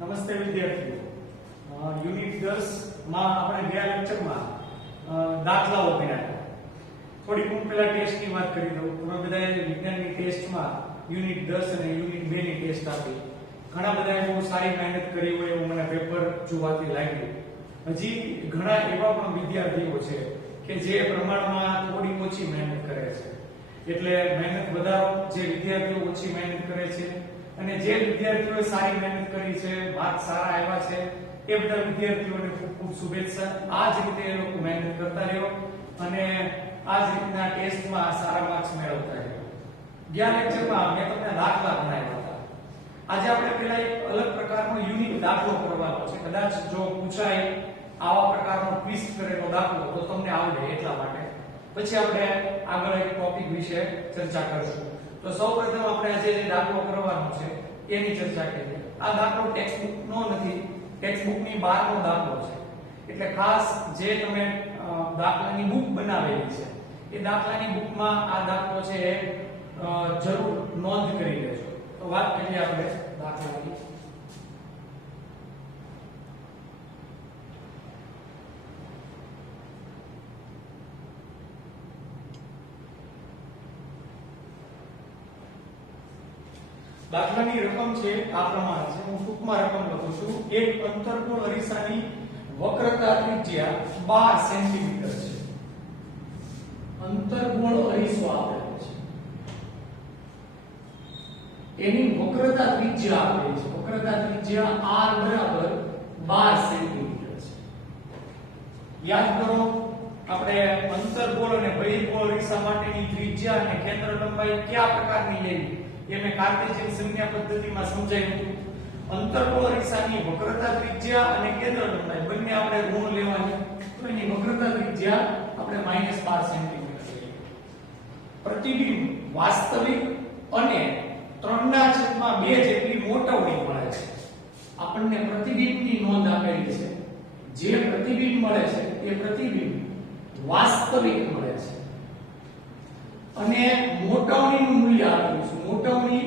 નમસ્તે વિદ્યાર્થીઓ, યુનિટ 10 માં આપણે ગયા લેક્ચરમાં દાખલાઓ કર્યા. થોડીક હું પહેલા ટેસ્ટની વાત કરી દઉં. તમે બધાએ વિજ્ઞાનની ટેસ્ટમાં યુનિટ 10 અને યુનિટ 2 ની ટેસ્ટ આપી. ઘણા બધાએ બહુ સારી મહેનત કરી હોય એવું મને પેપર જોવાથી લાગ્યું. હજી ઘણા એવા પણ વિદ્યાર્થીઓ છે કે જે પ્રમાણમાં થોડી ઓછી મહેનત કરે છે. એટલે મહેનત વધારો. જે વિદ્યાર્થીઓ ઓછી મહેનત કરે છે અને જે વિદ્યાર્થીઓએ સારી મહેનત કરી છે, માર્ક સારા આવ્યા છે, એ બધા વિદ્યાર્થીઓને ખૂબ ખૂબ શુભેચ્છા. આ જ રીતે એ લોકો મહેનત કરતા રહ્યો અને આ જ રીતના ટેસ્ટમાં સારા માર્ક્સ મેળવતા રહ્યો. ગયા લેક્ચરમાં મેં તમને દાખલા ભણાવ્યા હતા. આજે આપણે પહેલા એક અલગ પ્રકારનો યુનિક દાખલો કરવાનો છે. કદાચ જો પૂછાય આવા પ્રકારનો ટ્વિસ્ટ કરેલો દાખલો તો તમને આવડે એટલા માટે. પછી આપણે આગળ એક ટોપિક વિશે ચર્ચા કરીશું. તો સૌપ્રથમ આપણે આજે જે દાખલો કરવાનો છે એની ચર્ચા કરીએ. આ દાખલો ટેક્સ્ટબુક નો નથી, ટેક્સ્ટબુક ની બહારનો દાખલો છે. એટલે ખાસ જે તમે દાખલાની બુક બનાવેલી છે એ દાખલાની બુકમાં આ દાખલો છે જરૂર નોંધ કરી લેજો. તો વાત કરીએ આપણે દાખલાની. દાખલાની રકમ છે આ પ્રમાણે છે. હું ટૂંકમાં રકમ લખું છું. એક અંતર્ગોળ અરીસાની વક્રતા ત્રિજ્યા 12 સેન્ટીમીટર છે. અંતર્ગોળ અરીસો આપેલો છે, એની વક્રતા ત્રિજ્યા આપેલી છે. વક્રતા ત્રિજ્યા r બરાબર 12 સેન્ટીમીટર છે. યાદ કરો, આપણે અંતર્ગોળ અને બહિર્ગોળ અરીસા માટેની ત્રિજ્યા અને કેન્દ્ર લંબાઈ કયા પ્રકારની લેવી એ મેં કાર્ટેશિયન સંજ્ઞા પદ્ધતિમાં સમજાવ્યું હતું. અંતર્ગોળ અરીસાની વક્રતા ત્રિજ્યા અને કેન્દ્ર લંબાઈ બંને આપણે ઋણ લેવાની. તો એની વક્રતા ત્રિજ્યા આપણે -12 સેન્ટીમીટર લઈએ. પ્રતિબિંબ વાસ્તવિક અને 3/2 જેટલી મોટવણી મળે છે. આપણને પ્રતિબિંબની નોંધ આપેલી છે. જે પ્રતિબિંબ મળે છે એ પ્રતિબિંબ વાસ્તવિક મળે છે અને મોટવણીનું મૂલ્ય આપેલું છે. મોટવણી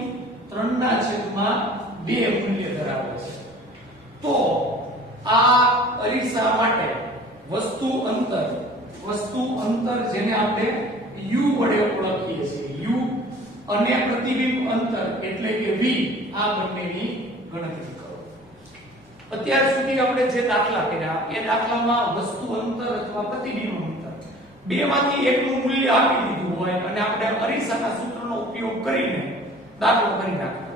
3/2 મૂલ્ય ધરાવે છે. તો આ અરીસા માટે વસ્તુ અંતર જેને આપણે u વડે ઓળખીએ છીએ, u અને પ્રતિબિંબ અંતર એટલે કે v, આ બંનેની ગણતરી કરો. અત્યાર સુધી આપણે જે દાખલા કર્યા એ દાખલામાં વસ્તુ અંતર અથવા પ્રતિબિંબ અંતર બેમાંથી એકનું મૂલ્ય આપી દીધું હોય અને આપણે અરીસાના સૂત્રનો ઉપયોગ કરીને દાખલો કરી નાખતો.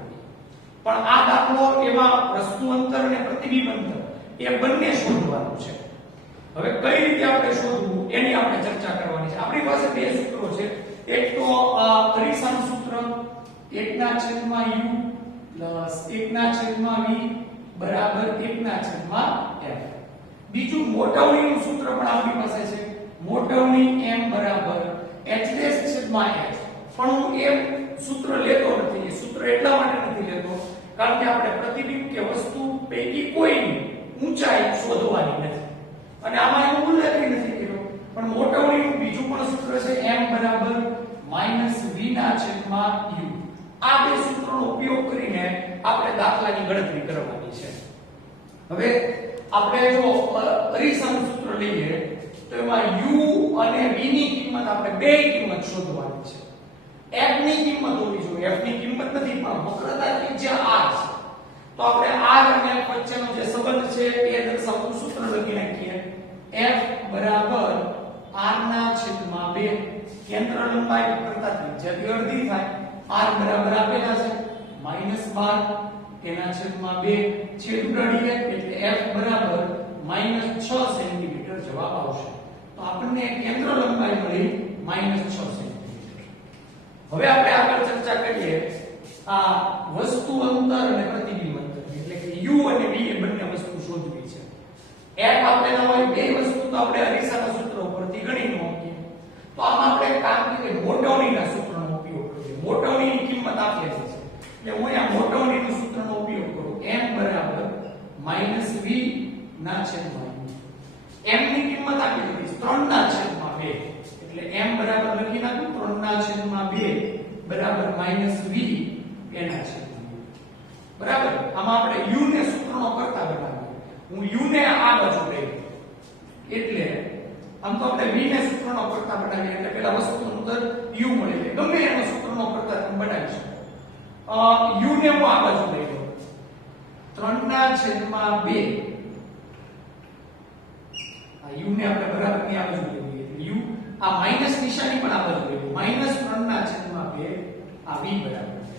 પણ આ દાખલો એમાં વસ્તુ અંતર અને પ્રતિબિંબ અંતર એ બંને શોધવાનું છે. હવે કઈ રીતે આપણે શોધવું એની આપણે ચર્ચા કરવાની છે. આપણી પાસે બે સૂત્રો છે. એક તો અરીસાનું સૂત્ર 1/u + 1/v બરાબર 1/f. બીજું મોટવણીનું સૂત્ર પણ આપણી પાસે છે. મોટવણી m બરાબર h'/h. પણ હું એમ સૂત્ર લેતો નથી. એ સૂત્ર એટલા માટે નથી લેતો કારણ કે આપણે પ્રતિબિંબ કે વસ્તુ પૈકી કોઈની ઊંચાઈ શોધવાની નથી અને આમાં એનો ઉલ્લેખ નથી કર્યો. પણ મોટવણીનું બીજું પણ સૂત્ર છે m બરાબર -v/u. આ બે સૂત્રોનો ઉપયોગ કરીને આપણે દાખલાની ગણતરી કરવાની છે. હવે આપણે જો અરીસાનું સૂત્ર લઈએ તો એમાં u અને v ની કિંમત આપણે બે કિંમત શોધવાની છે. f ની કિંમત હોવી જોઈએ. f ની કિંમત નથી પણ વક્રતા ત્રિજ્યા r છે. તો આપણે r અને f વચ્ચેનો જે સંબંધ છે એ દર્શાવતું સૂત્ર લખી નાખીએ. f બરાબર r/2. કેન્દ્ર લંબાઈ વક્રતા ત્રિજ્યાથી અડધી થાય. r બરાબર આપેલા છે -12 એના છેદમાં 2 છેદ ઉડાડીએ એટલે f બરાબર -6 સેન્ટીમીટર જવાબ આવશે. તો આપણને કેન્દ્ર લંબાઈ મળી -6 સેન્ટીમીટર. હવે આપણે આગળ ચર્ચા કરીએ આ વસ્તુ અંતર અને પ્રતિબિંબ અંતર એટલે કે u અને v એ બંને વસ્તુ શોધવી છે. f આપેલા હોય બે વસ્તુ તો આપણે અરીસાના સૂત્ર ઉપરથી ગણી નાખીએ. તો આમાં આપણે કામ કરીએ મોટવણીના સૂત્રનો ઉપયોગ કરીએ. મોટવણીની કિંમત આપેલી છે એટલે હું આ મોટવણીના સૂત્રનો ઉપયોગ કરું. m બરાબર -v/u. m ની કિંમત આપી દીધી 3/2 એટલે m બરાબર લખી નાખું 3/2 બરાબર -v/u. બરાબર. આમાં આપણે u ને સૂત્રનો કરતા બનાવીએ. હું u ને આ બાજુ લઈ એટલે આમ તો આપણે v ને સૂત્રનો કરતા બનાવીએ એટલે પેલા વસ્તુ અંદર u મળી જાય. ગમે એનો સૂત્રનો કરતા તમે બનાવી શકો. u ને હું આ બાજુ લઈ લઉં 3/2 આ u ને આપણે બરાબર ની આ બાજુ લઈ લઈએ. u આ માઈનસ નિશાની પણ આ બાજુ લઈ લઈએ. -3/2 આ v બરાબર છે.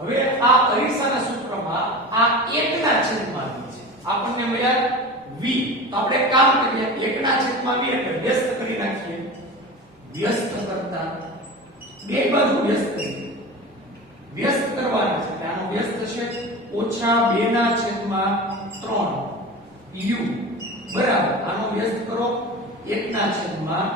હવે આ અરીસાના સૂત્રમાં આ 1/2 છે. આપણને મળ્યા v. તો આપણે એક કામ કરીએ 1/2 એટલે વ્યસ્ત કરી નાખીએ. વ્યસ્ત કરતા બે બાજુ વ્યસ્ત કરીએ. વ્યસ્ત કરવાના છે એટલે આનો વ્યસ્ત છે -2/3 u બરાબર આનો વ્યસ્ત કરો 1/2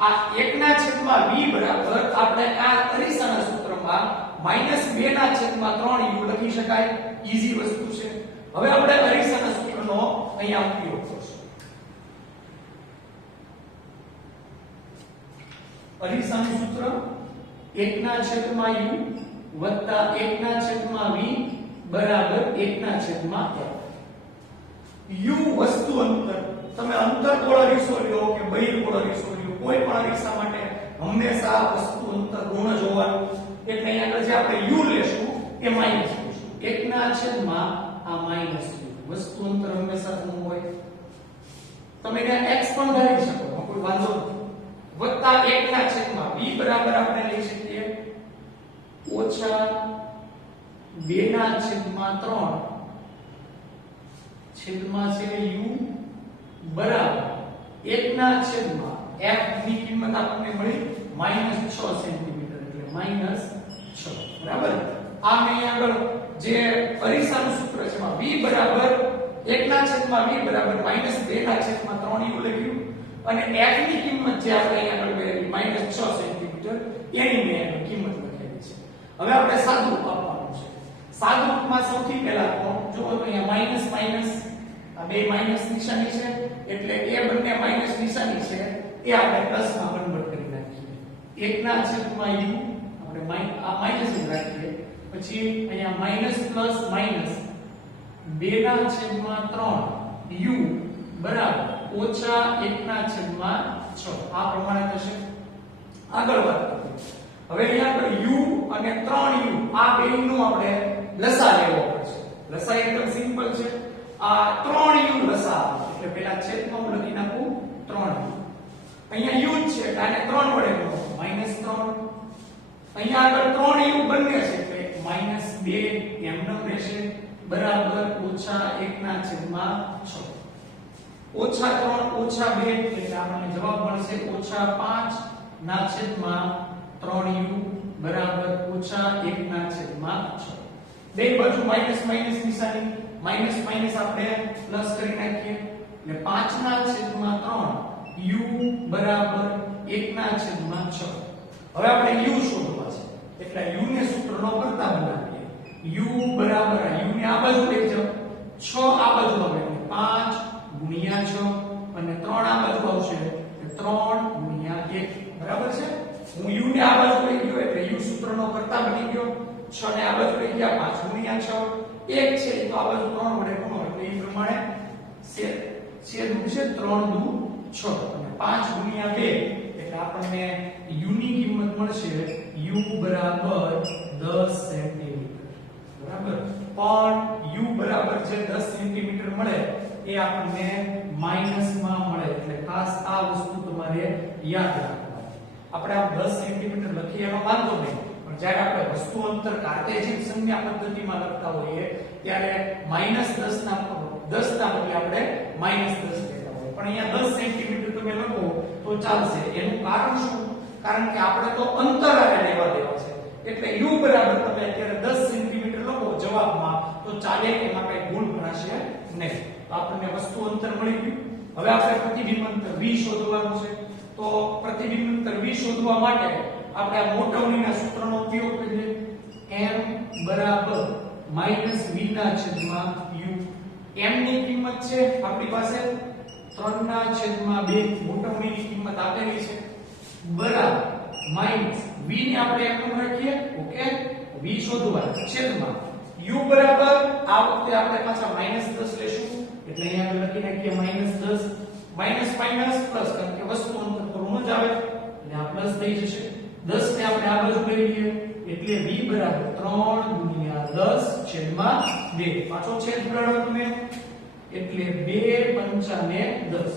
આ 1/2 બરાબર આપણે આ અરીસાના સૂત્રમાં -2/3 u લખી શકાય. ઈઝી વસ્તુ છે. હવે આપણે અરીસાના સૂત્રનો અહીંયા ઉપયોગ કરશું. અરીસાનું સૂત્ર 1/u વત્તા 1/v બરાબર 1/f. u વસ્તુ અંતર. તમે અંતરગોળ અરીસો લ્યો કે બહિર્ગોળ અરીસો લ્યો કોઈ પણ અરીસા માટે હંમેશા વસ્તુ અંતર ઋણ જ હોવાનું. એટલે અહીંયા આગળ જે આપણે u લેશું એ માઈનસ લેશું. 1/આ માઈનસ u વસ્તુ અંતર હંમેશા ઋણ હોય. તમે ત્યાં x પણ ધારી શકો કોઈ વાંધો નથી. વત્તા 1/v બરાબર આપણે લઈ શકીએ -2/3 છેદમાં છે u બરાબર 1/f ની કિંમત આપણને મળી -6 સેન્ટીમીટર એટલે -6 બરાબર. આ મેં આગળ જે અરીસાનું સૂત્ર છે એમાં v બરાબર 1/v બરાબર -2/3 u લખ્યું અને f ની કિંમત જે આપણે અહીંયા આગળ મેળવી -6 સેન્ટીમીટર એની મેં આગળ કિંમત લખેલી છે. હવે આપણે સાદુરૂપ આપવાનું છે. સાદુરૂપમાં સૌથી પહેલા તો જો અહીંયા માઈનસ માઈનસ આ બે માઈનસ નિશાની છે એટલે એ બંને માઈનસ નિશાની છે એ આપણે પ્લસમાં કન્વર્ટ કરી નાખીએ. 1/u આપણે આ માઈનસ જ રાખીએ. પછી અહીંયા માઈનસ પ્લસ માઈનસ 2/3 u બરાબર -1/6 આ પ્રમાણે થશે. આગળ વાત કરીએ. હવે અહીંયા આગળ u અને 3u આ બેયનો આપણે લસા લેવો પડશે. લસા એકદમ સિમ્પલ છે. આ 3u લસા એટલે પેલા છેદમાં હું લખી નાખું 3u. અહીંયા u છે એટલે આને 3 વડે ગુણો -3. અહીંયા આગળ 3u બંને છે એટલે -2 એમનેમ રહેશે બરાબર -1/6 -3 -2 એટલે આપણને જવાબ મળશે -5/3u બરાબર -1/6. બે બાજુ માઈનસ માઈનસ નિશાની માઈનસ માઈનસ આપણે પ્લસ કરી નાખીએ એટલે 5/3 u બરાબર 1/6. હવે આપણે u શોધવા છે એટલે u ને સૂત્રનો કરતા બનાવીએ. u બરાબર u ને આ બાજુ લઈ જાઓ 6 આ બાજુ આવે 5 ગુણ્યા 6 અને 3 આ બાજુ આવશે એટલે 3 ગુણ્યા 1 બરાબર છે. હું u ને આ બાજુ લઈ ગયો એટલે u સૂત્રનો કરતા બની ગયો. 6 ને આ બાજુ લઈ ગયા 5 ગુણ્યા 6 1 છે તો આ બાજુ 3 વડે ગુણો એટલે એ પ્રમાણે છેદ ઉડશે 3 દુ 6 અને 5 ગુણ્યા 2 એટલે આપણને u ની કિંમત મળશે u બરાબર 10 સેન્ટીમીટર બરાબર. પણ u બરાબર જે 10 સેન્ટીમીટર મળે એ આપણને માઈનસ માં મળે એટલે ખાસ આ વસ્તુ તમારે યાદ રાખવાની. આપણે આ 10 સેન્ટીમીટર લખીએ એનો વાંધો નહીં પણ જ્યારે આપણે વસ્તુ અંતર કાર્ટેશિયન સંજ્ઞા પદ્ધતિમાં લખતા હોઈએ ત્યારે -10 ના બદલે આપણે -10 લેતા હોઈએ પણ અહીંયા 10 સેન્ટીમીટર તમે લખો તો ચાલશે. એનું કારણ શું? કારણ કે આપણે તો અંતર આને લેવા દેવા છે એટલે u બરાબર તમે અત્યારે 10 સેન્ટીમીટર લખો જવાબમાં તો ચાલે એમાં કઈ ભૂલ ગણાશે નહીં. તો આપણને વસ્તુ અંતર મળી ગયું. હવે આપણે પ્રતિબિંબ અંતર v શોધવાનું છે. તો પ્રતિબિંબ અંતર v શોધવા માટે આપણે આ મોટવણીના સૂત્રનો ઉપયોગ કરીએ. m બરાબર -v/u. m ની કિંમત છે આપણી પાસે 3/2 મોટવણીની કિંમત આપેલી છે બરાબર માઈનસ v ને આપણે એમ રાખીએ ઓકે v શોધવા છેદમાં u બરાબર આ વખતે આપણે પાછા -10 લેશું એટલે અહીંયા આપણે લખી નાખીએ -10 માઈનસ માઈનસ પ્લસ કારણ કે વસ્તુ અંતર તો ઋણ જ આવે એટલે આ પ્લસ થઈ જશે 10 ને આપણે આ બાજુ લઈ લઈએ એટલે v બરાબર 3 ગુણ્યા 10 છેદમાં 2 પાછો છેદ ઉડાડો તમે એટલે 2 પંચાને 10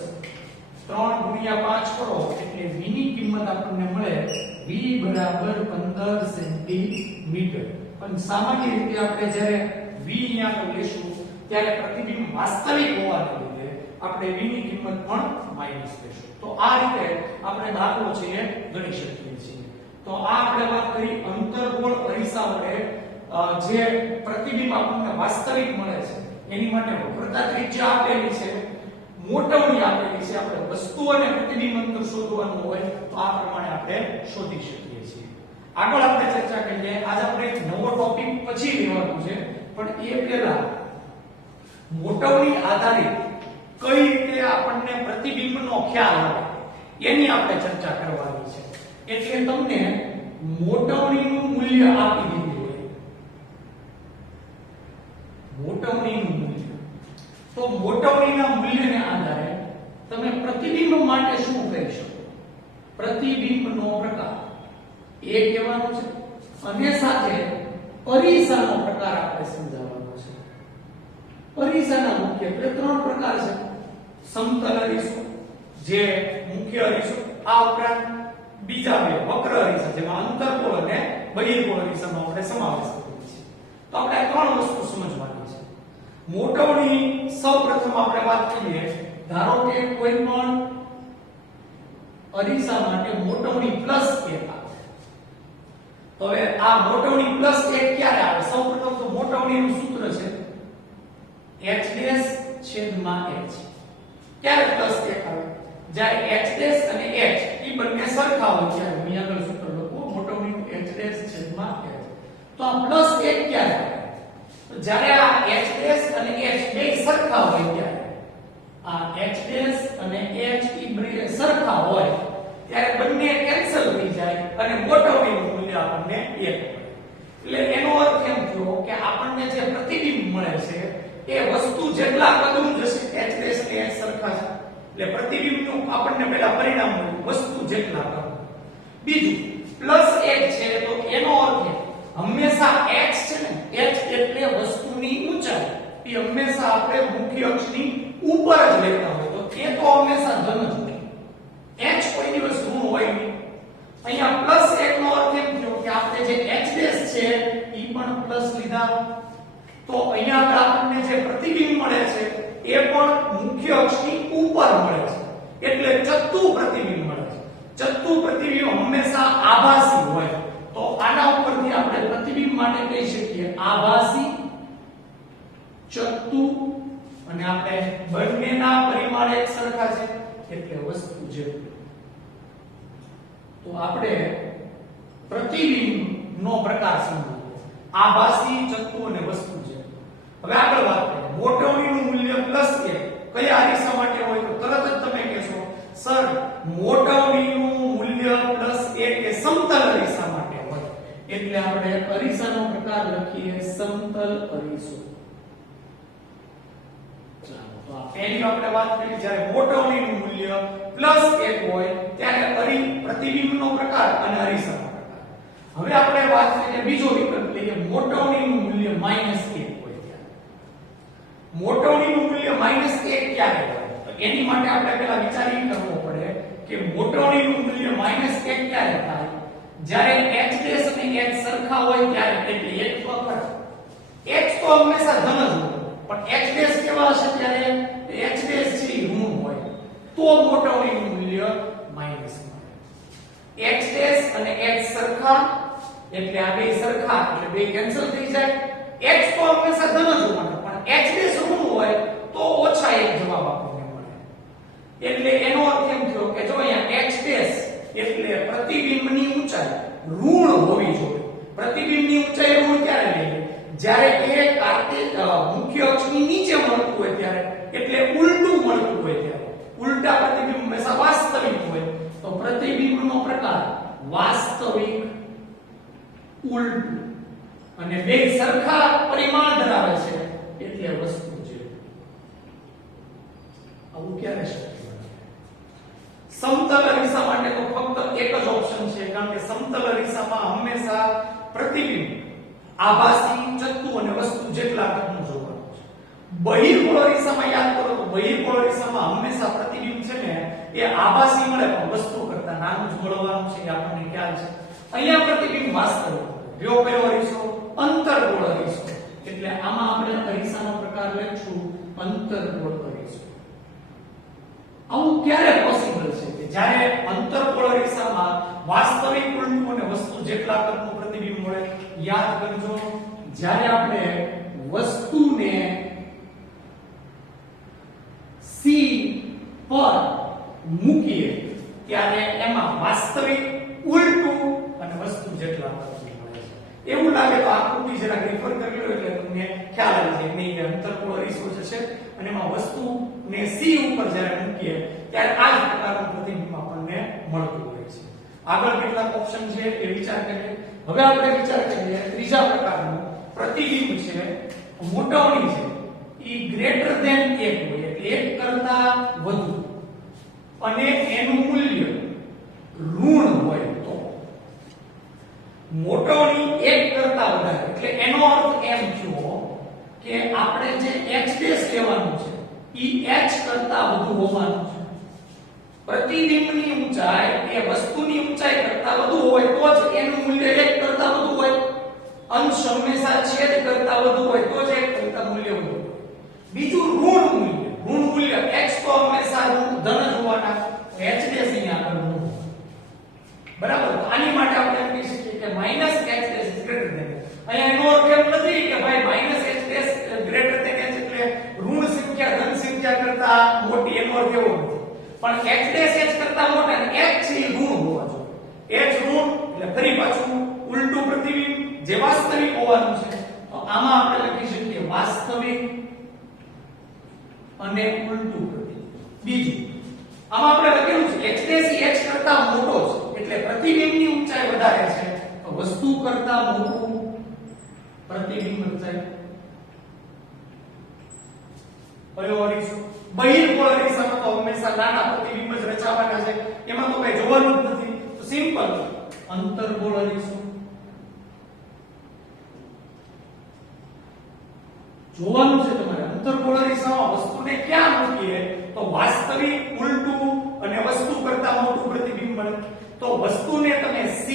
3 ગુણ્યા 5 કરો એટલે v ની કિંમત આપણને મળે v બરાબર 15 સેન્ટીમીટર પણ સામાન્ય રીતે આપણે જ્યારે v અહીંયા લેશું ત્યારે પ્રતિબિંબ વાસ્તવિક હોવાને લીધે આપણે v ની કિંમત પણ માઈનસ લેશું તો આ રીતે આપણે દાખલો છે એ ગણી શકીએ છીએ તો આ આપણે વાત કરી અંતર્ગોળ અરીસા વડે જે પ્રતિબિંબ આપણને વાસ્તવિક મળે છે એની માટે વક્રતા ત્રિજ્યા આપેલી છે મોટવણી આપેલી છે આપણે વસ્તુ અને પ્રતિબિંબ અંતર શોધવાનું હોય તો આ પ્રમાણે આપણે શોધી શકીએ છીએ આગળ આપણે ચર્ચા કરીએ આજ આપણે એક નવો ટોપિક પછી લેવાનું છે પણ એ પહેલા મોટવણી આધારિત કઈ રીતે આપણને પ્રતિબિંબનો ખ્યાલ આવે એની આપણે ચર્ચા કરવાની છે એટલે તમને મોટવણીનું મૂલ્ય આપી દીધું હોય મોટવણીનું મૂલ્ય તો મોટવણીના મૂલ્યને આધારે તમે પ્રતિબિંબ માટે શું કરી શકો પ્રતિબિંબનો પ્રકાર એ કહેવાનો છે અને સાથે અરીસાનો પ્રકાર આપણે સમજાવવાનો છે અરીસાના મુખ્યત્વે 3 પ્રકાર છે સમતલ અરીસો જે મુખ્ય અરીસો આ ઉપરાંત બીજા બે વક્ર અરીસા જેમાં અંતર્ગોળ અને બહિર્ગોળ અરીસાનો આપણે સમાવેશ કરીએ છીએ તો આપણે આ 3 વસ્તુ સમજવાની છે મોટવણી સૌપ્રથમ આપણે વાત કરીએ ધારો કે કોઈ પણ અરીસા માટે મોટવણી +1 આવે તો હવે આ મોટવણી +1 ક્યારે આવે સૌપ્રથમ તો મોટવણીનું સૂત્ર છે h છેદમાં h ક્યારે +1 આવે જ્યારે h અને h ઈ બંને સરખા હોય ત્યારે હું આગળ સૂત્ર લખું મોટવણીનું h છેદમાં h તો આ +1 ક્યારે આવે તો જ્યારે આ h અને h બે સરખા હોય ત્યારે આ h અને h ઈ બંને સરખા હોય ત્યારે બંને કેન્સલ થઈ જાય અને મોટવણીનું મૂલ્ય આપણને 1 મળે એટલે એનો અર્થ એમ થયો કે આપણને જે પ્રતિબિંબ મળે છે એ વસ્તુ જેટલા કદનું જશે h અને h સરખા છે એટલે પ્રતિબિંબનું આપણને પહેલા પરિણામ મળ્યું વસ્તુ જેટલા કદ બીજું +1 છે તો એનો અર્થ હંમેશા h છે ને h એટલે વસ્તુની ઊંચાઈ એ હંમેશા આપણે મુખ્ય અક્ષની ઉપર જ લેતા હોય તો એ તો હંમેશા ધન જ હોય h કોઈ દિવસ ઋણ હોય નહીં અહીંયા +1 નો અર્થ એમ થયો કે આપણે જે h છે ઈ પણ પ્લસ લીધા તો અહીંયા આપણને જે પ્રતિબિંબ મળે છે એ પણ મુખ્ય અક્ષની ઉપર મળે છે એટલે ચત્તુ પ્રતિબિંબ મળે છે ચત્તુ પ્રતિબિંબ હંમેશા આભાસી હોય તો આના ઉપરથી આપણે પ્રતિબિંબ માટે કહી શકીએ આભાસી ચત્તુ અને આપણે બંનેના પરિમાણ એક સરખા છે એટલે વસ્તુ જેટલું તો આપણે પ્રતિબિંબનો પ્રકાર સમજાવો આભાસી ચત્તુ અને વસ્તુ જેટલું હવે આગળ વાત કરીએ મોટવણીનું મૂલ્ય +1 કયા અરીસા માટે હોય તો તરત જ તમે કહેશો સર મોટવણીનું મૂલ્ય +1 એ સમતલ અરીસા માટે હોય એટલે આપણે અરીસાનો પ્રકાર લખીએ સમતલ અરીસો પહેલી આપણે વાત કરી જ્યારે મોટવણીનું મૂલ્ય +1 હોય ત્યારે પ્રતિબિંબનો પ્રકાર અને અરીસાનો પ્રકાર હવે આપણે વાત કરીએ બીજો વિકલ્પ લઈએ મોટવણીનું મૂલ્ય -1 હોય ત્યારે મોટવણીનું મૂલ્ય -1 ક્યારે હોય તો એની માટે આપણે પહેલા વિચારી કરવો પડે કે મોટવણીનું મૂલ્ય -1 ક્યારે થાય જ્યારે h અને h સરખા હોય ત્યારે એટલે એક વખત h તો હંમેશા ધન જ હોય પણ h કેવા હશે ત્યારે h છે ઋણ હોય તો મોટવણીનું મૂલ્ય માઈનસ મળે h અને h સરખા એટલે આ બે સરખા એટલે બે કેન્સલ થઈ જાય h તો હંમેશા ધન જ હોય પણ h ઋણ હોય તો ઓછા એક જવાબ આપણને મળે એટલે એનો અર્થ એમ થયો કે જો અહીંયા h એટલે પ્રતિબિંબની ઊંચાઈ ઋણ હોવી જોઈએ પ્રતિબિંબની ઊંચાઈ ઋણ ક્યારે લઈએ જ્યારે એ મુખ્ય અક્ષની નીચે મળતું હોય ત્યારે એટલે ઉલટું મળતું હોય ત્યારે ઉલટા પ્રતિબિંબ હંમેશા વાસ્તવિક હોય તો પ્રતિબિંબનો પ્રકાર વાસ્તવિક ઉલટું અને બે સરખા પરિમાણ આભાસી ચત્તુ અને વસ્તુ જેટલા કદનું જોવાનું છે. બહિર્ગોળ અરીસામાં યાદ કરો તો બહિર્ગોળ અરીસામાં હંમેશા પ્રતિબિંબ છે ને એ આભાસી મળે પણ વસ્તુ કરતા નાનું જ મળવાનું છે એ આપણને ખ્યાલ છે. અહીંયા પ્રતિબિંબ વાસ્તવિક. કયો કયો અરીસો? અંતર્ગોળ અરીસો. એટલે આમાં આપણે અરીસાનો પ્રકાર લખશું અંતર્ગોળ અરીસો. આવું ક્યારે પોસિબલ છે કે જ્યારે અંતર્ગોળ અરીસામાં વાસ્તવિક ઉલટું અને વસ્તુ જેટલા કદનું પ્રતિબિંબ મળે? યાદ કરજો, જ્યારે આપણે વસ્તુને C પર મૂકીએ ત્યારે એમાં વાસ્તવિક ઉલટું અને વસ્તુ જેટલા કદનું મળે છે. એવું લાગે તો આકૃતિ જરા રેફર કરી લો એટલે તમને ખ્યાલ આવી જાય નહીં કે અંતર્ગોળ અરીસો છે અને એમાં વસ્તુને C ઉપર જ્યારે મૂકીએ ત્યારે આ જ પ્રકારનું પ્રતિબિંબ આપણને મળતું હોય છે. આગળ કેટલાક ઓપ્શન છે એ વિચાર કરીએ. હવે આપણે વિચાર કરીએ ત્રીજા પ્રકારનું પ્રતિબિંબ છે મોટવણી છે ઈ ગ્રેટર ધેન 1 હોય એટલે 1 કરતા વધુ અને એનું મૂલ્ય ઋણ હોય તો. મોટવણી 1 કરતા વધારે એટલે એનો અર્થ એમ થયો કે આપણે જે h' લેવાનું છે ઈ h કરતા વધુ હોવાનું છે. પ્રતિબિંબની ઊંચાઈ એ વસ્તુની ઊંચાઈ કરતા વધુ હોય તો જ એનું મૂલ્ય 1 કરતા વધુ હોય. અંશ હંમેશા છેદ કરતા વધુ હોય તો જ 1 કરતા મૂલ્ય વધુ હોય. બીજું ઋણ મૂલ્ય x તો હંમેશા ધન જ હોવાના, h' અહીંયા આગળ ઋણ. બરાબર? આની માટે આપણે એમ કહી શકીએ કે -h' is greater than. અહીંયા એનો અર્થ એમ નથી કે ભાઈ -h greater than h એટલે ઋણ સંખ્યા ધન સંખ્યા કરતા મોટી, એનો અર્થ એવો નથી. પણ h' કરતા મોટા અને h છે એ ઋણ હોવા જોઈએ. h ઋણ એટલે ફરી પાછું ઉલટું પ્રતિબિંબ જે વાસ્તવિક હોવાનું છે. તો આમાં આપણે લખી શકીએ વાસ્તવિક અને ઉલટું પ્રતિબિંબ. બીજું આમાં આપણે લખેલું છે h' h કરતા મોટો છે એટલે પ્રતિબિંબની ઊંચાઈ વધારે છે તો વસ્તુ કરતા મોટું પ્રતિબિંબ રચાય. કયો અરીસો? બહિર્ગોળ અરીસામાં તો હંમેશા નાના પ્રતિબિંબ જ રચાવાના છે, એમાં તો કઈ જોવાનું જ નથી. તો સિમ્પલ અંતર્ગોળ અરીસો. જોવાનું છે તમારે અંતર્ગોળ અરીસામાં વસ્તુને ક્યાં મૂકીએ તો વાસ્તવિક ઉલટું અને વસ્તુ કરતા મોટું પ્રતિબિંબ મળે. તો વસ્તુને તમે C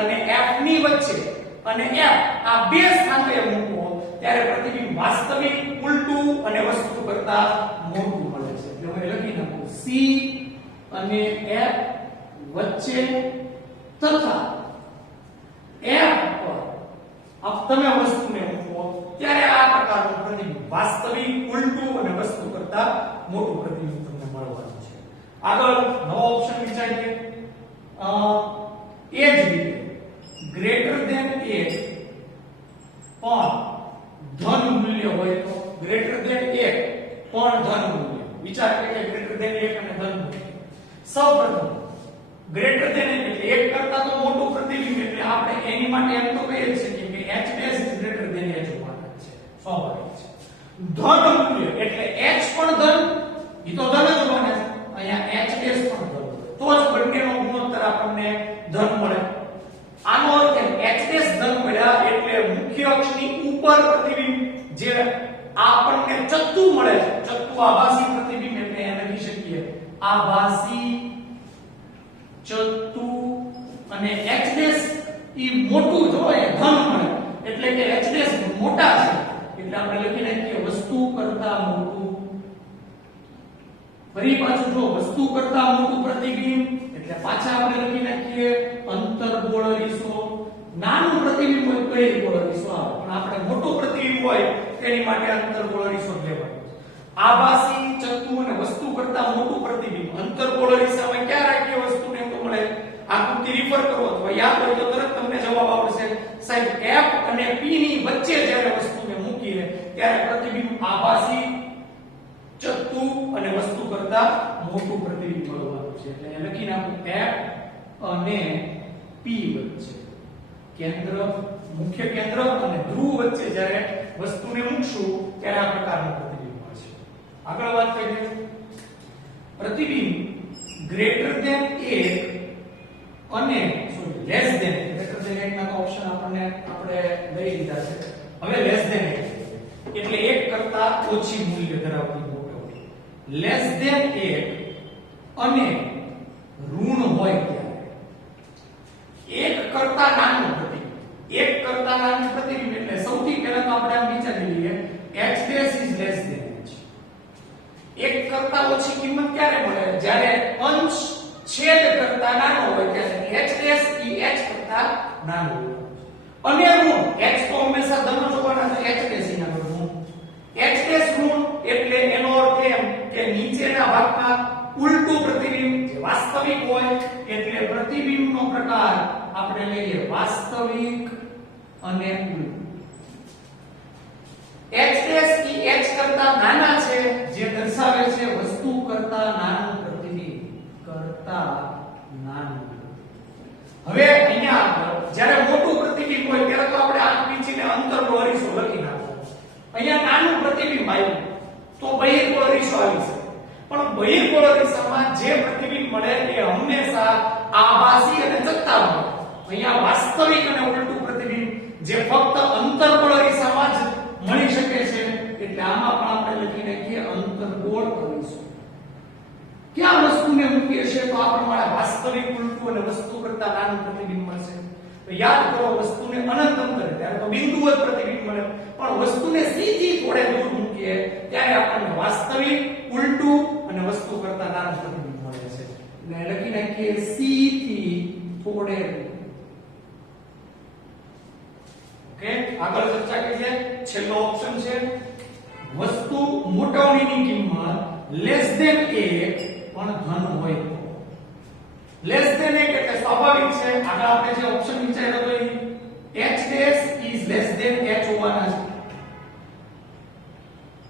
અને F ની વચ્ચે અને F આ બે સ્થાને મૂકો ત્યારે પ્રતિબિંબ વાસ્તવિક ઉલટું અને વસ્તુ કરતા મોટું મળે છે. એટલે હું લખી નાખું C અને F વચ્ચે તથા F પર આપ તમે વસ્તુને મૂકો ત્યારે આ પ્રકારનું પ્રતિબિંબ વાસ્તવિક ઉલટું અને વસ્તુ કરતા મોટું પ્રતિબિંબ તમને મળવાનું છે. આગળ નવો ઓપ્શન વિચારીએ. એ જ રીતે ગ્રેટર ધેન 1 પણ ધન મૂલ્ય હોય તો ગ્રેટર ધેન 1 પણ ધન મૂલ્ય. વિચાર કરીએ ગ્રેટર ધેન 1 અને ધન મૂલ્ય. સૌપ્રથમ ગ્રેટર ધેન એટલે 1 કરતા તો મોટું પ્રતિબિંબ એટલે આપણે એની માટે એમ તો કહીએ છીએ કે h' is greater than h હોવાના છે. સ્વાભાવિક છે. ધન મૂલ્ય એટલે h પણ ધન, ઈ તો ધન જ હોવાના છે. અહીંયા h' પણ ધન તો જ બંનેનો ગુણોત્તર આપણને ધન મળે. આનો અર્થ એમ h' ધન મળ્યા એટલે મુખ્ય અક્ષની ઉપર પ્રતિબિંબ જે આપણને ચત્તુ મળે છે. ચત્તુ આભાસી પ્રતિબિંબ એટલે અહીંયા લખી શકીએ આભાસી ચત્તુ અને h' ઈ મોટું જો એ ધન મળે એટલે કે h' મોટા છે એટલે આપણે લખી નાખીએ વસ્તુ કરતા મોટું. ફરી પાછું જો વસ્તુ કરતા મોટું પ્રતિબિંબ એટલે પાછા આપણે લખી નાખીએ અંતર્ગોળ અરીસો. નાનું પ્રતિબિંબ હોય તો બહિર્ગોળ અરીસો આવે પણ આપણે મોટું પ્રતિબિંબ હોય તેની માટે અંતર્ગોળ અરીસો લેવાનો. આભાસી ચત્તુ અને વસ્તુ કરતા મોટું પ્રતિબિંબ અંતર્ગોળ અરીસામાં ક્યાં રાખીએ વસ્તુને તો મળે. આકૃતિ રિફર કરો અથવા યાદ હોય તો તરત તમને જવાબ આવશે. સાહેબ F અને P ની વચ્ચે જ્યારે વસ્તુને મૂકીએ ત્યારે પ્રતિબિંબ આભાસી ચત્તુ અને વસ્તુ કરતા મોટું પ્રતિબિંબ મળવાનું છે. એટલે લખી નાખું F અને P વચ્ચે કેન્દ્ર, મુખ્ય કેન્દ્ર અને ધ્રુવ વચ્ચે જ્યારે વસ્તુને મૂકશું ત્યારે આ પ્રકારનું પ્રતિબિંબ મળશે. આગળ વાત કરીએ. પ્રતિબિંબ ગ્રેટર ધેન 1 અને લેસ ધેન ગ્રેટર ધેન 1 ના તો ઓપ્શન ઓપ્શન આપણે લઈ લીધા છે. હવે લેસ ધેન એટલે 1 કરતા ઓછી મૂલ્ય ધરાવતી ગોઠવણી. લેસ ધેન 1 અને ઋણ હોય ત્યારે 1 કરતા નાનું પ્રતિબિંબ, 1 કરતા નાનું પ્રતિબિંબ એટલે સૌથી પહેલા તો આપણે આમ વિચારી લઈએ h dash is less than h. 1 કરતા ઓછી કિંમત ક્યારે મળે? જ્યારે અંશ છેદ કરતા નાનો હોય ત્યારે h dash એ h કરતા નાનો હોય. અને ઋણ h તો હંમેશા ધન જ હોવાના છે, h dash ના ઋણ. h dash ઋણ એટલે એનો અર્થ એમ કે નીચેના ભાગમાં ઉલટું પ્રતિબિંબ જે વાસ્તવિક હોય એટલે પ્રતિબિંબનો પ્રકાર આપણે લઈએ વાસ્તવિક અને ઉલટું. h dash એ h કરતા નાના છે જે દર્શાવે છે વસ્તુ કરતા નાનું પ્રતિબિંબ કરતા નાનું. હવે અહીંયા જ્યારે મોટું પ્રતિબિંબ હોય ત્યારે તો આપણે આંખ મીચીને અંતર્ગોળ અરીસો લખી નાખો. અહીંયા નાનું પ્રતિબિંબ આવ્યું તો બહિર્ગોળ અરીસો આવી શકે. પણ બહિર્ગોળ અરીસામાં જે પ્રતિબિંબ મળે એ હંમેશા આભાસી અને જથ્થા મળે. અહીંયા વાસ્તવિક અને ઉલટું પ્રતિબિંબ જે ફક્ત અંતર્ગોળ અરીસામાં જ મળી શકે છે. એટલે આમાં પણ આપણે લખી નાખીએ અંતર્ગોળ અરીસો. ક્યાં વસ્તુને મૂકીએ છે તો આ પ્રમાણે વાસ્તવિક ઉલટું અને વસ્તુ કરતા નાનું પ્રતિબિંબ મળશે. તો યાદ કરો વસ્તુને અનંત અંતરે ત્યારે તો બિંદુઓ જ પ્રતિબિંબ મળે, પણ વસ્તુને સીધી થોડે દૂર મૂકીએ ત્યારે આપણને વાસ્તવિક ઉલટું અને વસ્તુ કરતા નાનું પ્રતિબિંબ મળે છે. એટલે લખી નાખીએ c થી થોડે. ઓકે, આગળ ચર્ચા કરીએ. છેલ્લો ઓપ્શન છે વસ્તુ મોટવણીની કિંમત લેસ ધેન 1 પણ ધન હોય તો. લેસ ધેન 1 એટલે સ્વાભાવિક છે. આગળ આપણે જે ઓપ્શન વિચાર્યો તો h dash is less than h હોવાના છે.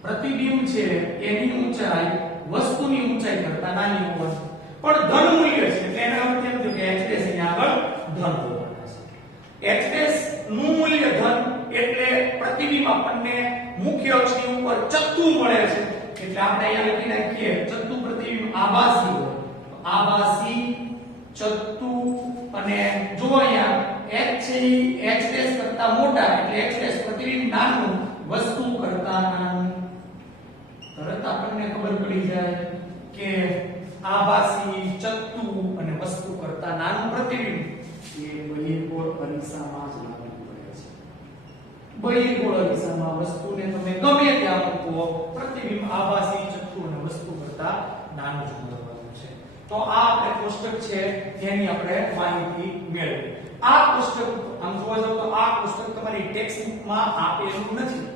પ્રતિબિંબ છે એની ઊંચાઈ વસ્તુની ઊંચાઈ કરતા નાની હોવાની. પણ ધન મૂલ્ય છે એટલે એનો અર્થ એમ થયો કે h dash અહીંયા આગળ ધન હોવાના છે. h dash નું મૂલ્ય ધન એટલે પ્રતિબિંબ આપણને મુખ્ય અક્ષની ઉપર ચત્તુ મળે છે. એટલે આપણે અહીંયા લખી નાખીએ ચત્તુ પ્રતિબિંબ આભાસી હોય. આભાસી ચત્તુ અને જો અહીંયા h છે h dash કરતા મોટા એટલે h dash પ્રતિબિંબ નાનું વસ્તુ કરતા નાનું. તરત આપણને ખબર પડી જાય કે આભાસી ચત્તુ અને વસ્તુ કરતા નાનું પ્રતિબિંબ એ બહિર્ગોળ અરીસામાં જ લાગુ પડે છે. બહિર્ગોળ અરીસામાં વસ્તુને તમે ગમે ત્યાં મૂકો પ્રતિબિંબ આભાસી ચત્તુ અને વસ્તુ કરતા નાનું જ મળવાનું છે. તો આ આપણે કોષ્ટક છે જેની આપણે માહિતી મેળવી. આ કોષ્ટક આમ જોવા જાવ તો આ કોષ્ટક તમારી ટેક્સ્ટ બુકમાં આપેલું નથી.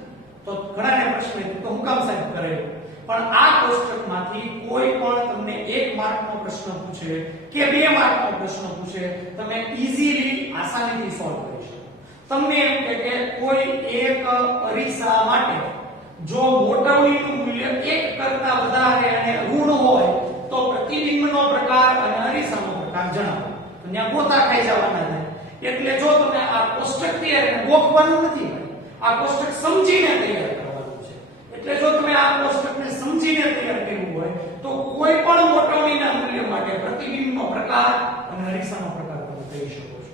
તો ઘણાને પ્રશ્ન છે તો હું કામ સાહેબ કરેલું? પણ આ કોષ્ટકમાંથી કોઈ પણ તમને 1 માર્કનો પ્રશ્ન પૂછે કે 2 માર્કનો પ્રશ્ન પૂછે તમે ઈઝીલી આસાનીથી સોલ્વ કરી શકો. તમને એમ કે કોઈ એક અરીસા માટે જો મોટવણીનું મૂલ્ય 1 કરતા વધારે અને ઋણ હોય તો પ્રતિબિંબનો પ્રકાર અને અરીસાનો પ્રકાર જણાવો. તો ત્યાં ગોતા ખાઈ જવાના છે. એટલે જો તમે આ કોષ્ટક તૈયાર ગોખવાનું નથી, આ કોષ્ટક સમજીને તૈયાર કરવાનું છે. એટલે જો તમે આ કોષ્ટકને સમજીને તૈયાર કર્યું હોય તો કોઈ પણ મોટવણીના મૂલ્ય માટે પ્રતિબિંબનો પ્રકાર અને અરીસાનો પ્રકાર તમે કહી શકો છો.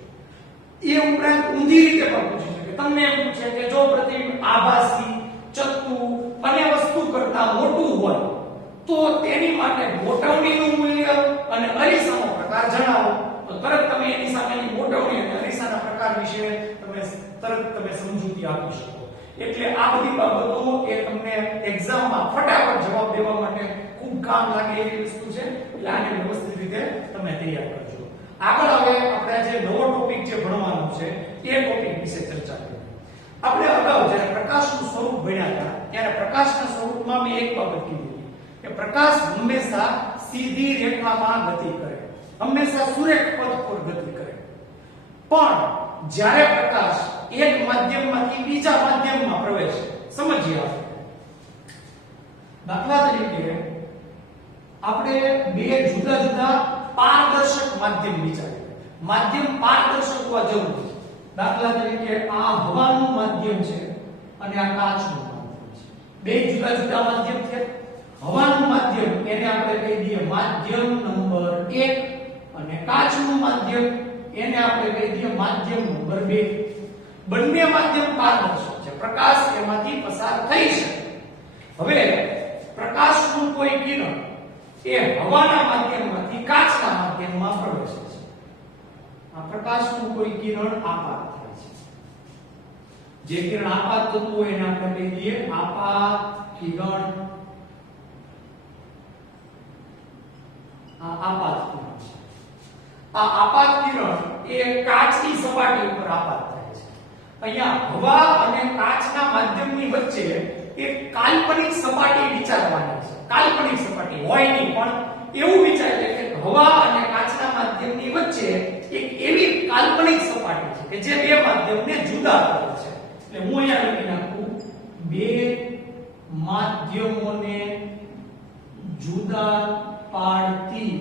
એ ઉપરાંત ઊંધી રીતે પણ પૂછી શકે. તમને એમ પૂછે કે જો પ્રતિબિંબ આભાસી ચત્તુ અને વસ્તુ કરતા મોટું હોય તો તેની માટે મોટવણીનું મૂલ્ય અને અરીસાનો પ્રકાર જણાવો. તો તરત તમે એની સામેની મોટવણી અને અરીસાના પ્રકાર વિશે તમે સમજૂતી આપી શકો. એટલે આ બધી બાબતો એ તમને એક્ઝામમાં ફટાફટ જવાબ દેવા માટે ખૂબ કામ લાગે એવી વસ્તુ છે. એટલે આને વ્યવસ્થિત રીતે તમે તૈયાર કરજો. આગળ હવે આપણે જે નવો ટોપિક જે ભણવાનો છે એ ટોપિક વિશે ચર્ચા કરીએ. આપણે અગાઉ જ્યારે પ્રકાશનું સ્વરૂપ ભણ્યા હતા ત્યારે પ્રકાશના સ્વરૂપમાં મેં એક બાબત કીધી કે પ્રકાશ હંમેશા સીધી રેખામાં ગતિ કરે, હંમેશા સુરેખ પથ પર ગતિ કરે. પણ જ્યારે પ્રકાશ એક માધ્યમમાંથી બીજા માધ્યમમાં પ્રવેશે, સમજીએ આપણે. દાખલા તરીકે આપણે બે જુદા જુદા પારદર્શક માધ્યમ વિચારીએ. માધ્યમ પારદર્શક હોવા જરૂરી છે. દાખલા તરીકે આ હવાનું માધ્યમ છે અને આ કાચનું માધ્યમ છે. બે જુદા જુદા માધ્યમ છે. હવાનું માધ્યમ એને આપણે કહી દઈએ માધ્યમ નંબર 1 અને કાચનું માધ્યમ એને આપણે કહી દઈએ માધ્યમ નંબર 2. બંને માધ્યમ પારદર્શક છે, પ્રકાશ એમાંથી પસાર થઈ શકે. હવે પ્રકાશનું કોઈ કિરણ એ હવાના માધ્યમમાંથી કાચના માધ્યમમાં પ્રવેશે છે. આ પ્રકાશનું કોઈ કિરણ આપાત થાય છે. જે કિરણ આપાત થતું હોય એને આપણે કહી દઈએ આપાત કિરણ. આ આપાત કિરણ છે. આ આપાત કિરણ એ કાચની સપાટી ઉપર આપાત થાય છે. અહીંયા હવા અને કાચના માધ્યમની વચ્ચે એક કાલ્પનિક સપાટી વિચારવાની છે. કાલ્પનિક સપાટી હોય નહીં, પણ એવું વિચારે કે હવા અને કાચના માધ્યમની વચ્ચે એક એવી કાલ્પનિક સપાટી છે કે જે બે માધ્યમને જુદા કરે છે. એટલે હું અહીંયા લખી નાખું બે માધ્યમોને જુદા પાડતી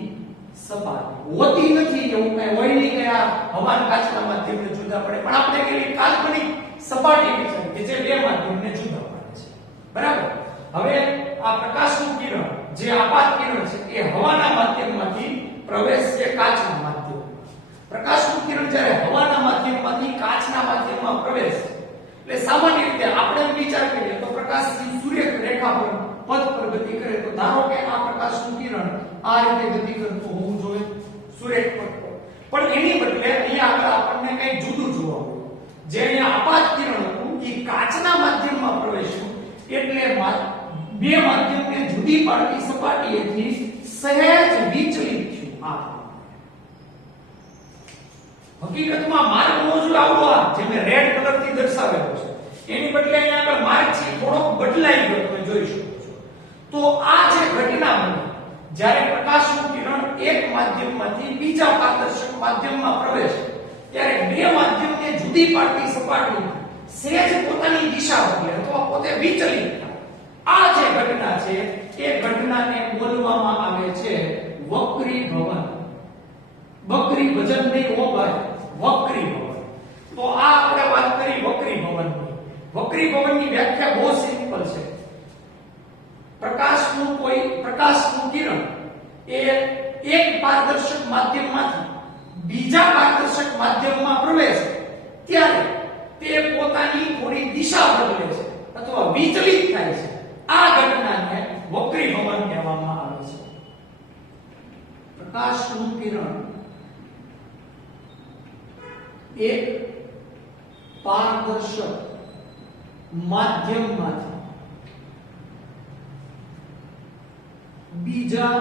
સપાટી. હોતી નથી એવું કઈ હોય નહીં કે આ હવા અને કાચના માધ્યમને જુદા પડે, પણ આપણે એવી કાલ્પનિક સપાટી વિચારી કે જે બે માધ્યમને જુદા પાડે છે. બરાબર. હવે આ પ્રકાશનું કિરણ જે આપાત કિરણ છે એ હવાના માધ્યમમાંથી પ્રવેશે કાચના માધ્યમમાં. પ્રકાશનું કિરણ જ્યારે હવાના માધ્યમમાંથી કાચના માધ્યમમાં પ્રવેશે એટલે સામાન્ય રીતે આપણે વિચાર કરીએ તો પ્રકાશની સૂર્યરેખા પર પથ પર ગતિ કરે તો ધારો કે આ પ્રકાશનું કિરણ આ રીતે ગતિ કરતું હોવું જોઈએ સૂર્યરેખા પર, પણ એની બદલે અહીંયા આગળ આપણને કંઈક જુદું જોવા મળ્યું. જે અહીંયા આપાત કિરણ હતું એ કાચના માધ્યમમાં પ્રવેશ્યું એટલે બે માધ્યમને જુદી પાડતી સપાટીએથી સહેજ વિચલિત થયું. આ હકીકતમાં માર્ગ મોજું આવડો જે મેં રેડ કલરથી દર્શાવેલો છે એની બદલે અહીંયા આગળ માર્ગ છે થોડોક બદલાઈ ગયો તમે જોઈ શકો છો. તો આ જે ઘટના બની જ્યારે પ્રકાશનું કિરણ એક માધ્યમમાંથી બીજા પારદર્શક માધ્યમમાં પ્રવેશે ત્યારે બે માધ્યમને જુદી પાડતી સપાટી સહેજ પોતાની દિશા બદલે અથવા પોતે વિચલિત થાય. આ જે ઘટના છે એ ઘટનાને બોલવામાં આવે છે વક્રીભવન. વક્રીભવન નહીં હો ભાઈ, વક્રીભવન. તો આ આપણે વાત કરી વક્રીભવનની. વક્રીભવનની વ્યાખ્યા બહુ સિમ્પલ છે. પ્રકાશનું કિરણ એ એક પારદર્શક માધ્યમમાંથી બીજા પારદર્શક માધ્યમમાં પ્રવેશે ત્યારે તે પોતાની થોડી દિશા બદલે છે અથવા વિચલિત થાય છે. આ ઘટનાને વક્રીભવન કહેવામાં આવે છે. પ્રકાશનું કિરણ એક પારદર્શક માધ્યમમાંથી બીજા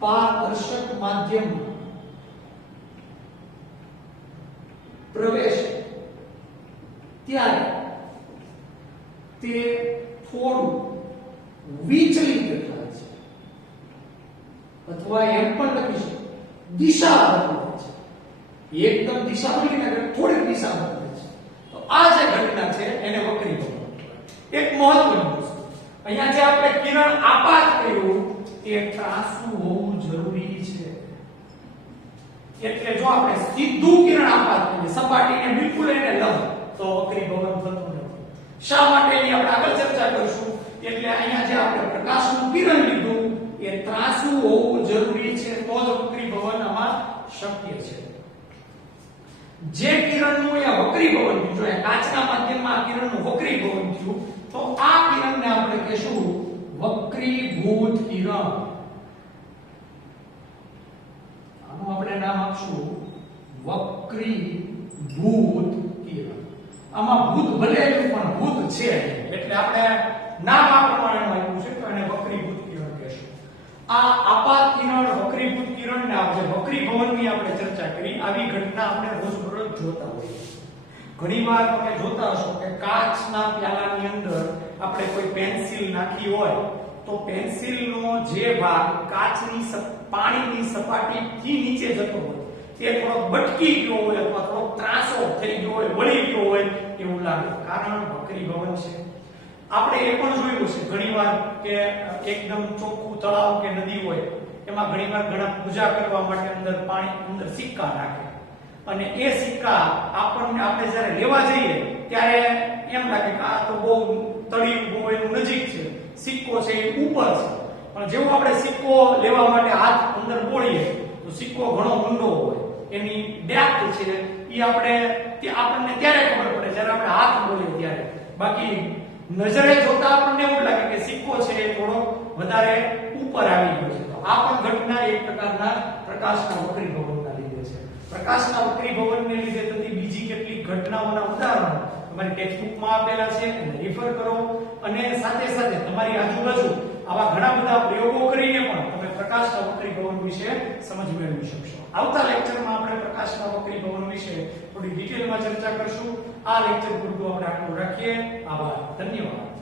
પારદર્શક માધ્યમમાં પ્રવેશે ત્યારે તે થોડું વિચલિત થાય છે અથવા એમ પણ લખી શકે દિશા બદલે છે. એકદમ દિશા બદલી ને થોડીક દિશા બદલે છે. તો આ જે ઘટના છે એને વક્રીભવન કહેવાય. એક મહત્વની વસ્તુ અહીંયા જે આપણે કિરણ આપાત કર્યું એ ત્રાંસુ હોવું જરૂરી છે. એટલે જો આપણે સીધું કિરણ આપાત કરીએ સપાટીને બિલકુલ એને લંબ તો વક્રીભવન થતું નથી. શા માટે એની આપણે આગળ ચર્ચા કરીશું. એટલે અહીંયા જે આપણે પ્રકાશનું કિરણ લીધું એ ત્રાંસુ હોવું જરૂરી છે તો જ વક્રીભવન આમાં શક્ય છે. જે કિરણનું અહીંયા વક્રીભવન થયું, જો કાચના માધ્યમમાં આ કિરણનું વક્રીભવન થયું તો આ કિરણને આપણે કહેશું વક્રીભૂત કિરણ. આનું આપણે નામ આપશું વક્રીભૂત કિરણ. આમાં ભૂત ભલે પણ ભૂત છે એટલે આપણે નામ આ પ્રમાણે આપ્યું છે તો એને વક્રીભૂત કિરણ કહેશું. આ આપાત કિરણ વક્રીભૂત કિરણને આપણે વક્રીભવનની આપણે ચર્ચા કરી. આવી ઘટના આપણે રોજબરોજ જોતા હોઈએ. ઘણીવાર તમે જોતા હશો કે કાચના પ્યાલાની અંદર આપણે કોઈ પેન્સિલ નાખી હોય તો પેન્સિલનો જે ભાગ કાચની પાણીની સપાટીથી નીચે જતો હોય તે થોડો બટકી ગયો હોય અથવા થોડો ત્રાંસો થઈ ગયો હોય, વળી ગયો હોય એવું લાગે. કારણ વક્રીભવન છે. આપણે એ પણ જોયું છે ઘણીવાર કે એકદમ ચોખ્ખું તળાવ કે નદી હોય એમાં ઘણીવાર ઘણા પૂજા કરવા માટે અંદર પાણી અંદર સિક્કા નાખે અને એ સિક્કા આપણે જ્યારે લેવા જઈએ ત્યારે એમ લાગે કે આ તો બહુ તળિયું બહુ એનું નજીક છે, સિક્કો છે એ ઉપર છે. પણ જેવું આપણે સિક્કો લેવા માટે હાથ અંદર બોળીએ તો સિક્કો ઘણો ઊંડો હોય, એની ડેપ્થ છે એ આપણને ત્યારે ખબર પડે જ્યારે આપણે હાથ બોલીએ ત્યારે. બાકી નજરે જોતા આપણને એવું લાગે કે સિક્કો છે એ થોડો વધારે ઉપર આવી ગયો છે. તો આ પણ ઘટના એક પ્રકારના પ્રકાશના વક્રીભવનના લીધે છે. પ્રકાશના વક્રીભવનને લીધે થતી બીજી કેટલીક ઘટનાઓના ઉદાહરણો તમારી ટેક્સ્ટબુકમાં આપેલા છે, એને રેફર કરો અને સાથે સાથે તમારી આજુબાજુ આવા ઘણા બધા પ્રયોગો કરીને પણ તમે પ્રકાશના વક્રીભવન વિશે સમજ મેળવી શકશો. આવતા લેક્ચરમાં આપણે પ્રકાશના વક્રીભવન વિશે થોડી ડિટેલમાં ચર્ચા કરશું. આ લેક્ચર પૂરતું આપણે આટલું રાખીએ. આભાર. ધન્યવાદ.